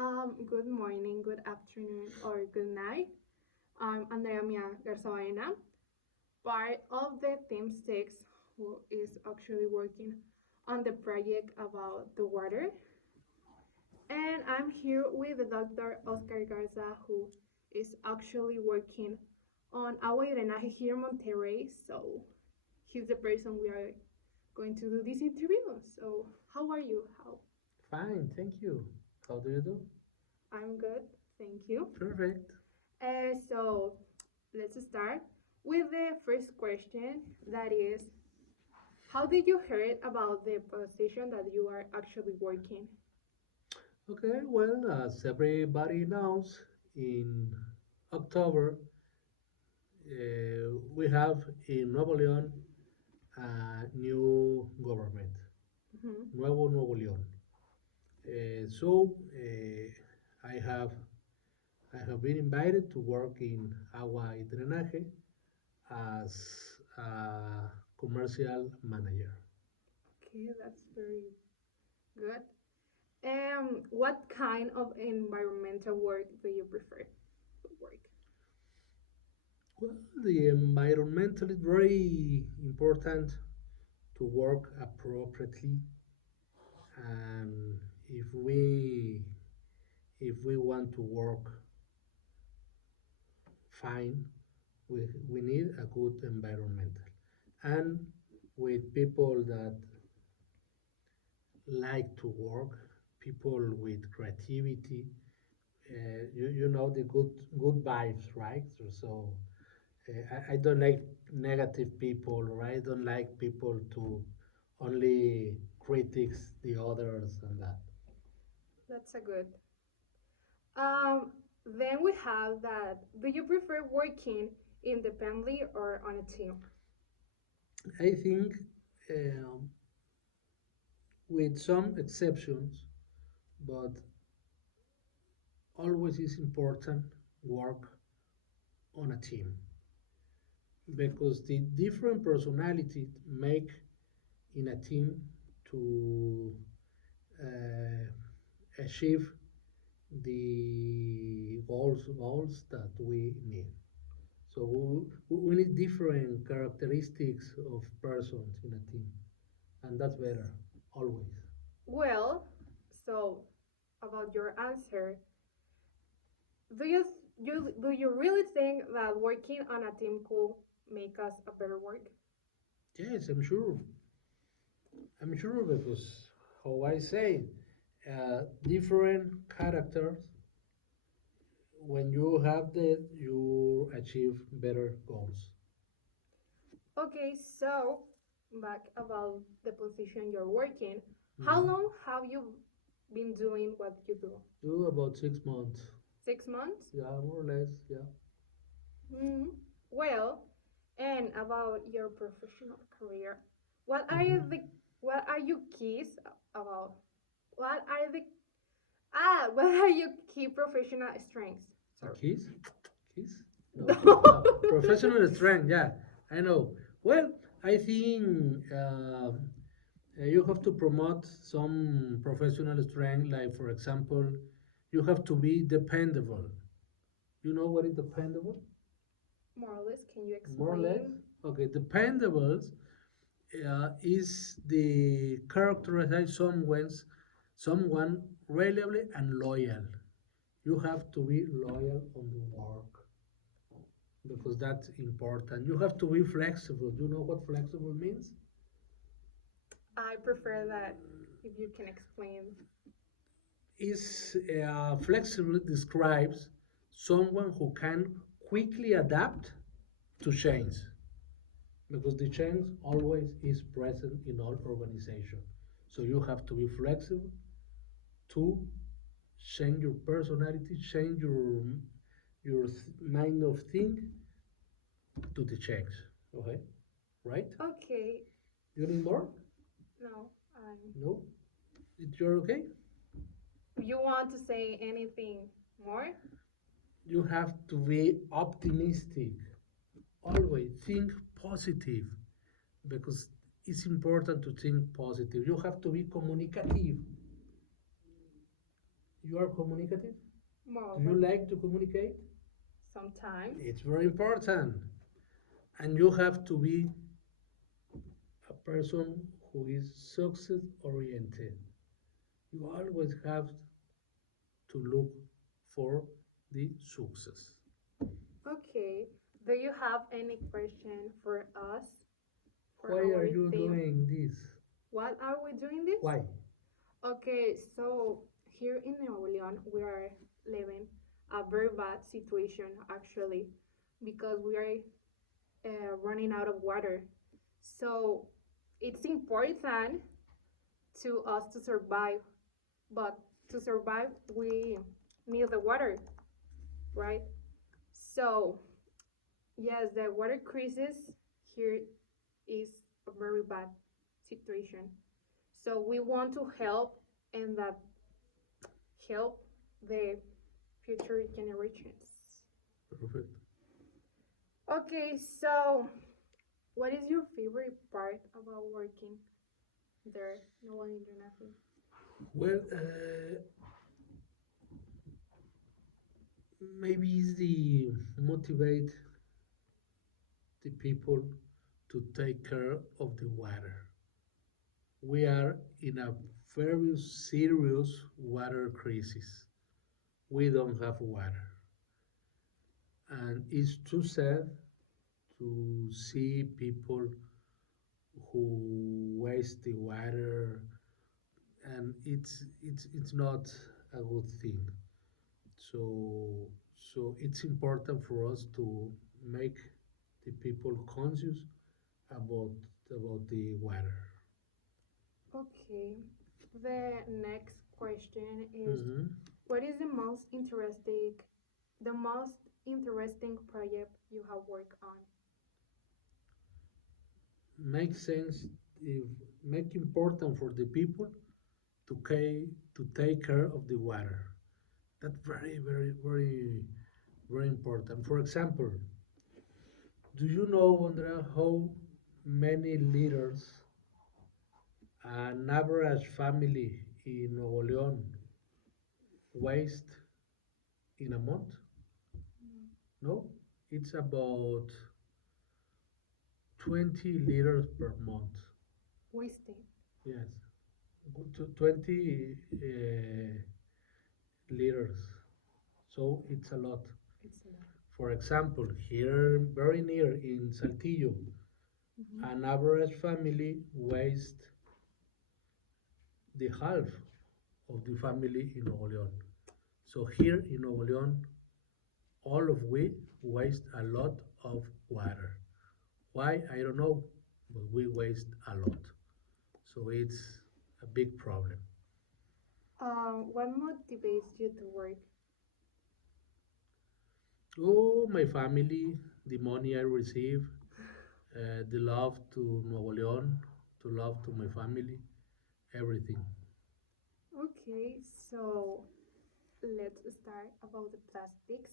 Good morning, good afternoon, or good night. I'm Andrea Garza, Bahena, part of the Team 6, who is actually working on the project about the water. And I'm here with the Dr. Oscar Garza, who is actually working on agua y drenaje here in Monterrey. So he's the person we are going to do this interview. So how are you? How? Fine, thank you. How do you do? I'm good, thank you. Perfect. So let's start with the first question. That is, how did you hear about the position that you are actually working? Okay, well, as everybody knows, in October we have in Nuevo León a new government, Mhm. Nuevo León. So I have been invited to work in agua y drenaje as a commercial manager. Okay, that's very good. What kind of environmental work do you prefer to work? Well, the environmental is very important to work appropriately, and if we if we want to work fine, we need a good environmental, and with people that like to work, people with creativity, you know the good vibes, right? I don't like negative people, right? I don't like people to only critics the others and that. That's a good. Um, then we have that. Do you prefer working independently or on a team? I think, um, with some exceptions, but always is important work on a team because the different personality make in a team to achieve the goals that we need. So we need different characteristics of persons in a team, and that's better always. Well, so about your answer, do you really think that working on a team could make us a better work? Yes, I'm sure. I'm sure because how I say, different characters. When you have that, you achieve better goals. Okay, so back about the position you're working, how Mhm. long have you been doing what you do? Do about 6 months. 6 months? Yeah, more or less. Yeah. Hmm. Well, and about your professional career, what are Hmm. the what are you keys about? What are the what are your key professional strengths? A Sorry. kiss? Kiss? No. No. Professional strength. Yeah, I know. Well, I think you have to promote some professional strength. Like for example, you have to be dependable. You know what is dependable? More or less, can you More or less. explain? Okay, dependables is the characterize someone reliable and loyal. You have to be loyal on the work because that's important. You have to be flexible. Do you know what flexible means? I prefer that if you can explain. Is flexible describes someone who can quickly adapt to change because the change always is present in all organization. So you have to be flexible to change your personality, change your mind of think to the change. Okay, right? Okay, You need more? no, No? You're okay? you want to say anything more? You have to be optimistic. Always think positive because it's important to think positive. You have to be communicative. You are communicative? Do you Moreover, like to communicate? sometimes. It's very important. And you have to be a person who is success oriented. You always have to look for the success. Okay. Do you have any question for us for Why are our you theme? doing this? What are we doing this? Why? Okay, so here in Nuevo León, we are living a very bad situation actually because we are running out of water. So it's important to us to survive, but to survive, we need the water, right? So yes, the water crisis here is a very bad situation. So we want to help and that help the future generations. Perfect. Okay, so what is your favorite part about working there? No one international. Well, maybe it's the motivate the people to take care of the water. We are in a very serious water crisis. We don't have water. And it's too sad to see people who waste the water, and it's not a good thing. So it's important for us to make the people conscious about about the water. Okay. The next question is Hmm. what is the most interesting project you have worked on? Make sense if make important for the people to take care of the water. That's very important. For example, do you know, Andrea, how many liters an average family in Nuevo León waste in a month? No, it's about 20 liters per month. Wasting. Yes, 20 liters. So it's a lot. It's a lot. For example, here very near in Saltillo, Mhm. an average family wastes the half of the family in Nuevo León. So here in Nuevo León, all of we waste a lot of water. Why? I don't know, but we waste a lot. So it's a big problem. What motivates you to work? Oh, my family, the money I receive, the love to Nuevo León, to love to my family, everything. Okay, so let's start about the plastics.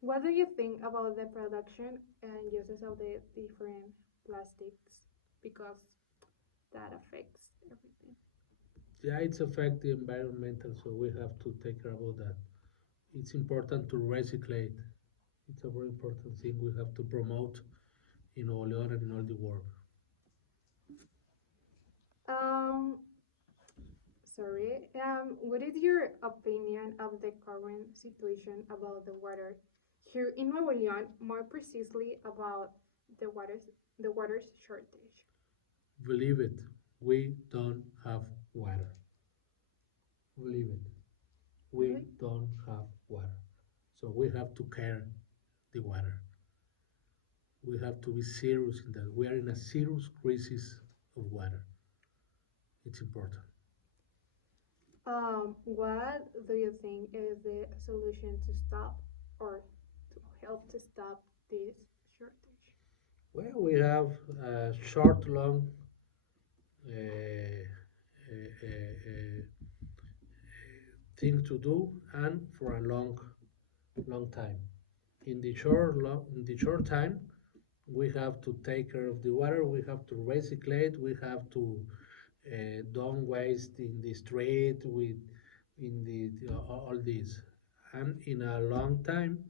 What do you think about the production and uses of the different plastics? Because that affects everything. Yeah, it's affect the environmental, so we have to take care about that. It's important to recyclate. It's a very important thing we have to promote in all León and in all the world. Um, sorry. What is your opinion of the current situation about the water here in Nuevo León? More precisely about the water's shortage. Believe it, we don't have water. Believe it, we Really? don't have water. So we have to care the water. We have to be serious in that. We are in a serious crisis of water. It's important. What do you think is the solution to stop or to help to stop this shortage? Well, we have a short, long uh, thing to do, and for a long time. In the short time, we have to take care of the water. We have to recyclate. We have to don't waste in the street with in all this. And in a long time,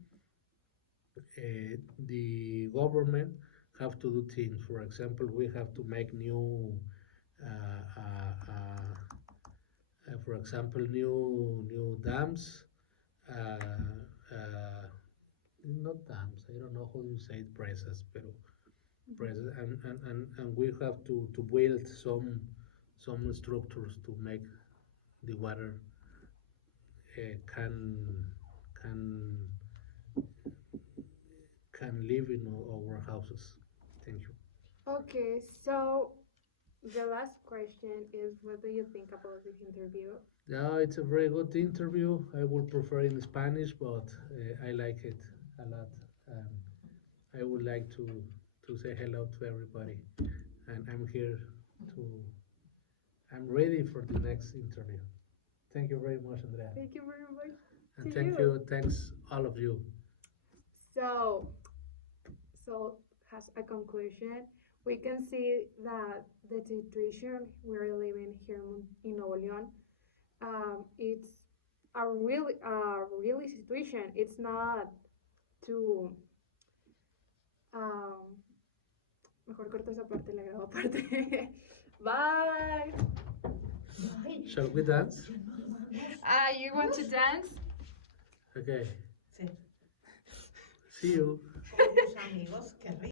the government have to do things. For example, we have to make new, for example, new dams, not dams. I don't know how you say it, presses, pero presses, and we have to build some structures to make the water can can can live in our houses. Thank you. Okay, so the last question is what do you think about this interview? Yeah, it's a very good interview. I would prefer in Spanish, but I like it a lot. Um, I would like to say hello to everybody, and I'm here to. I'm ready for the next interview. Thank you very much, Andrea, Thank you very much and to thank you. you. Thanks all of you. So, so as a conclusion, we can see that the situation we're living here in Nuevo León, it's a really situation. It's not too. Um, Mejor corto esa parte, la grabo aparte. Bye. Shall we dance? You want to dance? Okay. Sí. See you. Con tus amigos, qué rico.